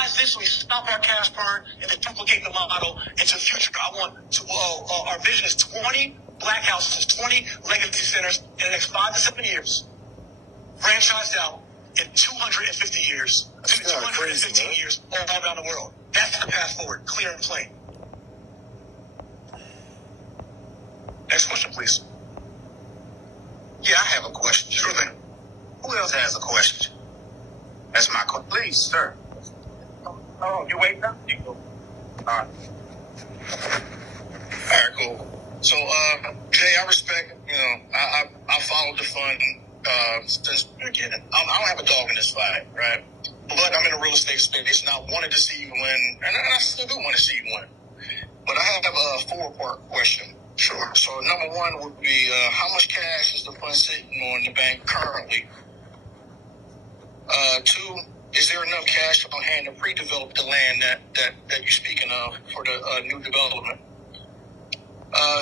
realized this, so we stop our cash burn and then duplicate the model into the future. I want to, our vision is 20 black houses, 20 legacy centers in the next 5 to 7 years, franchised out in 250 years, 215 years all around the world. That's the path forward, clear and plain. Next question, please. Yeah, I have a question. Sure thing. Who else has a question? That's my question. Please, sir. Oh, you wait now? You go. All right. All right, cool. So, Jay, I respect, I followed the fund since the beginning. I don't have a dog in this fight, right? But I'm in the real estate space, and I wanted to see you win, and I still do want to see you win. But I have a four-part question. Sure. So, number one would be, how much cash is the fund sitting on the bank currently? Two, is there enough cash on hand to pre-develop the land that you're speaking of for the new development?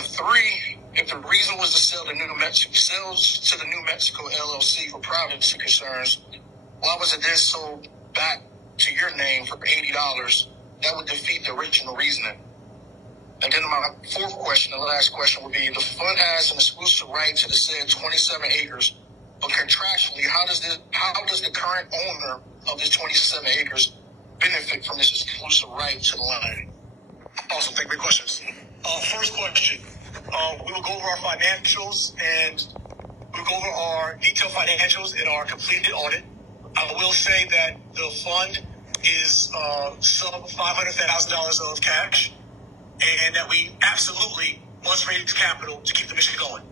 Three, if the reason was to sell to the New Mexico LLC for privacy concerns, why was it then sold back to your name for $80? That would defeat the original reasoning. And then my fourth question, the last question, would be: the fund has an exclusive right to the said 27 acres, but contractually, how does the current owner of this 27 acres benefit from this exclusive right to the land? Awesome. Thank you for your questions. First question. We will go over our financials, and we'll go over our detailed financials in our completed audit. I will say that the fund is sub $500,000 of cash, and that we absolutely must raise capital to keep the mission going.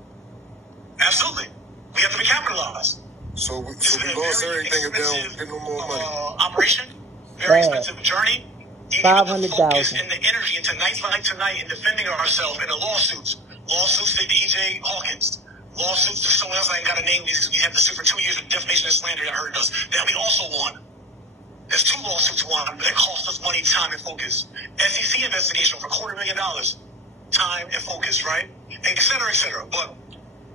Absolutely. We have to be capitalized. So we lost everything and don't get no more money. Operation, very expensive journey. $500,000. And the energy into nights like tonight in defending ourselves in the lawsuits to E.J. Hawkins, lawsuits to someone else I ain't got to name these. We had to sue for 2 years of defamation and slander that hurt us. That we also won. There's 2 lawsuits won that cost us money, time, and focus. SEC investigation for $250,000, time and focus, right? Et cetera, et cetera. But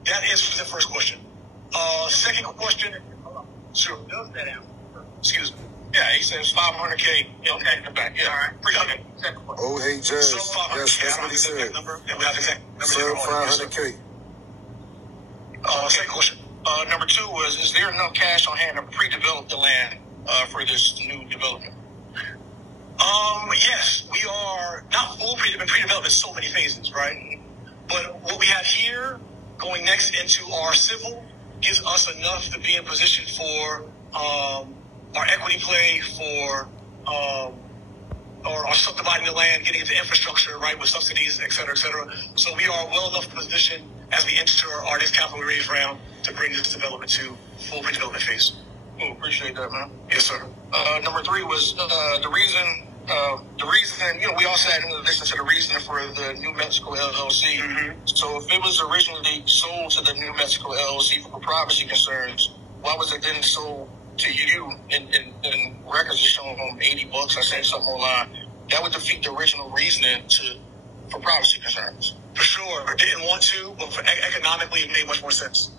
that answers the first question. Second question. Sure. Excuse me. Yeah, he says $500K in the back. Yeah, all right. Appreciate it. Oh, hey, Jazz. So yes, that's what he said. Number. Yeah, we have exact number. Sub 500K. Second question. Number 2 was: is there enough cash on hand to pre-develop the land for this new development? Yes, we are not full pre-development in so many phases, right? But what we have here going next into our civil gives us enough to be in position for our equity play, for or subdividing the land, getting into infrastructure, right, with subsidies, et cetera, et cetera. So we are well enough positioned as we enter our next capital raise round to bring this development to full pre-development phase. Oh, appreciate that, man. Yes, sir. Number 3 was the reason, we also had to listen to the reason for the New Mexico LLC. Mm-hmm. So if it was originally sold to the New Mexico LLC for privacy concerns, why was it then sold to you in records are showing on $80? I said something online. That would defeat the original reasoning for privacy concerns. For sure. I didn't want to, but economically it made much more sense.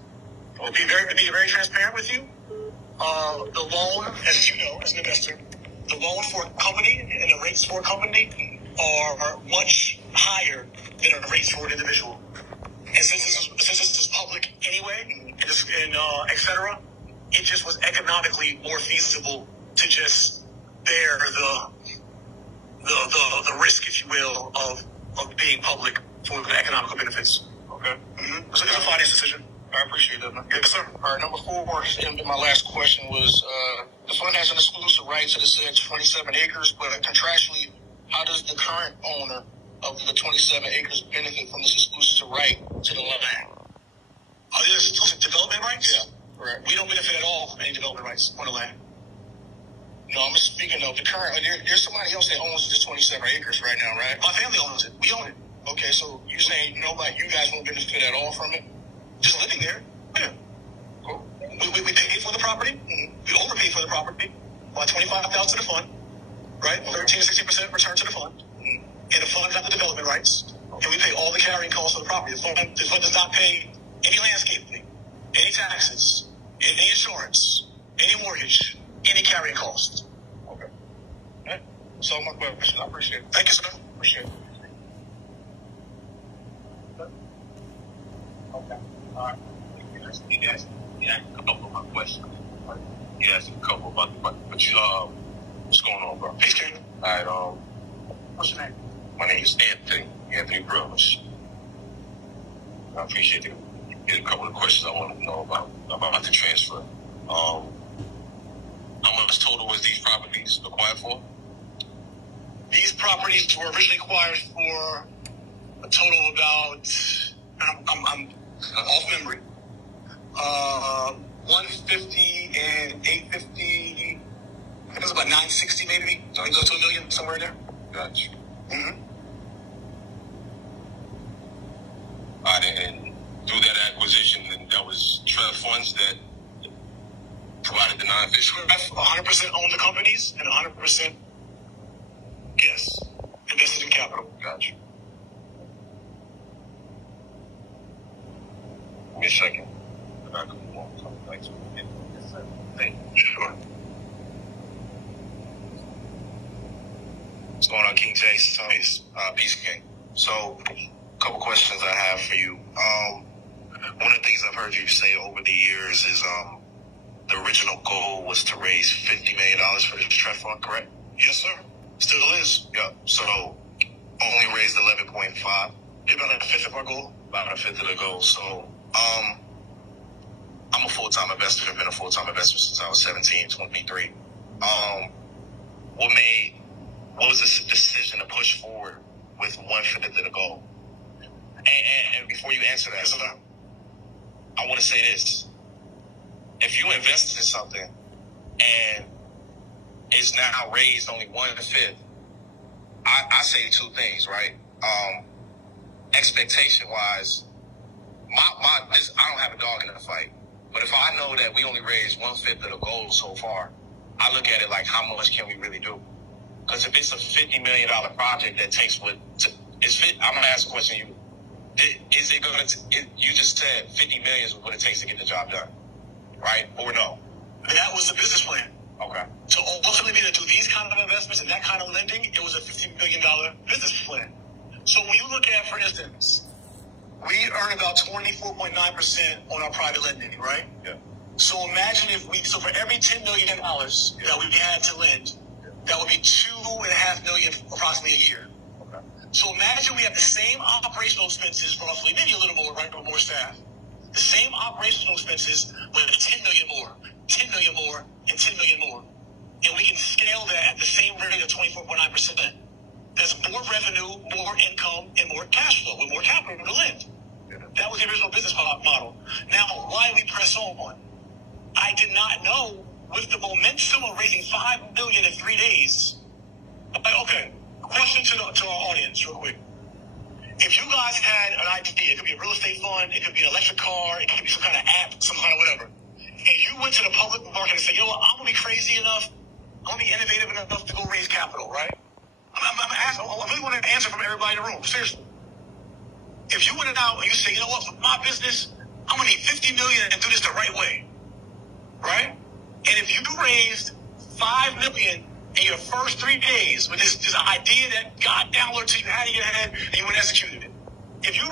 To be very transparent with you, the loan, as you know, as an investor, the loan for a company and the rates for a company are much higher than the rates for an individual. And since this is public anyway, and et cetera, it just was economically more feasible to just bear the risk, if you will, of being public for the economical benefits. Okay. Mm-hmm. So it's a finance decision. I appreciate that, man. Yes, sir. All right, number 4, and my last question was, the fund has an exclusive right to the said 27 acres, but contractually, how does the current owner of the 27 acres benefit from this exclusive right to the land? Are there exclusive development rights? Yeah, correct. We don't benefit at all from any development rights on the land. No, I'm speaking of the current. There's somebody else that owns this 27 acres right now, right? My family owns it. We own it. Okay, so you're saying you guys won't benefit at all from it? Just living there. Yeah. Cool. We paid for the property. Mm-hmm. We overpaid for the property by $25,000 to the fund, right? 13 to 60% return to the fund. Mm-hmm. And the fund got the development rights. And we pay all the carrying costs of the property. The fund does not pay any landscaping, any taxes, any insurance, any mortgage, any carrying costs. Okay. So my question, I appreciate it. Thank you, sir. Appreciate it. Okay. All right. He asked a couple of my questions. He asked a couple of other questions. But you, what's going on, bro? Peace, King. All right, what's your name? My name is Anthony Brooks. I appreciate it. Get a couple of questions I want to know about the transfer. How much total was these properties acquired for? These properties were originally acquired for a total of about, I'm off memory, 150 and 850. I think it was about 960 maybe. So go to $1 million somewhere in there. Gotcha. Mm-hmm. All right, and through that acquisition, that was Tref funds that provided the non-official? Tref 100% owned the companies and 100%, yes, invested in capital. Gotcha. Give me a second. Thank you. Sure. What's going on, King Jace? Peace, King. So, a couple questions I have for you. One of the things I've heard you say over the years is the original goal was to raise $50 million for the Tref fund, correct? Yes, sir. Still is. Yep. So, only raised 11.5. About a fifth of our goal. About a fifth of the goal. So, I'm a full-time investor. I've been a full-time investor since I was 17, 23. What was the decision to push forward with 1/5 of the goal? And before you answer that, I want to say this. If you invest in something and it's now raised only 1/5, I say two things, right? Expectation-wise, I don't have a dog in the fight. But if I know that we only raised 1/5 of the goal so far, I look at it like, how much can we really do? Because if it's a $50 million project that takes I'm going to ask a question to you. Is it going to, you just said 50 million is what it takes to get the job done, right? Or no? That was the business plan. Okay. So ultimately to do these kind of investments and that kind of lending, it was a $50 million business plan. So when you look at, for instance, we earn about 24.9% on our private lending, right? Yeah. So imagine so for every $10 million that we had to lend, that would be $2.5 million approximately a year. Okay. So imagine we have the same operational expenses, roughly, maybe a little more, right, with more staff. The same operational expenses with 10 million more, 10 million more, and 10 million more. And we can scale that at the same rate of 24.9%. That's more revenue, more income, and more cash flow with more capital to lend. Yeah. That was the original business model. Now, why we press on? I did not know with the momentum of raising $5 million in 3 days. Okay, question to our audience real quick. If you guys had an idea, it could be a real estate fund, it could be an electric car, it could be some kind of app, some kind of whatever, and you went to the public market and said, you know what, I'm going to be crazy enough, I'm going to be innovative enough to go raise capital, right? I really want to answer from everybody in the room, seriously. If you went out and you say, you know what, for my business, I'm going to need $50 million and do this the right way, right? And if you raised $5 million in your first 3 days with this idea that God downloaded to you out of your head and you went and executed it, if you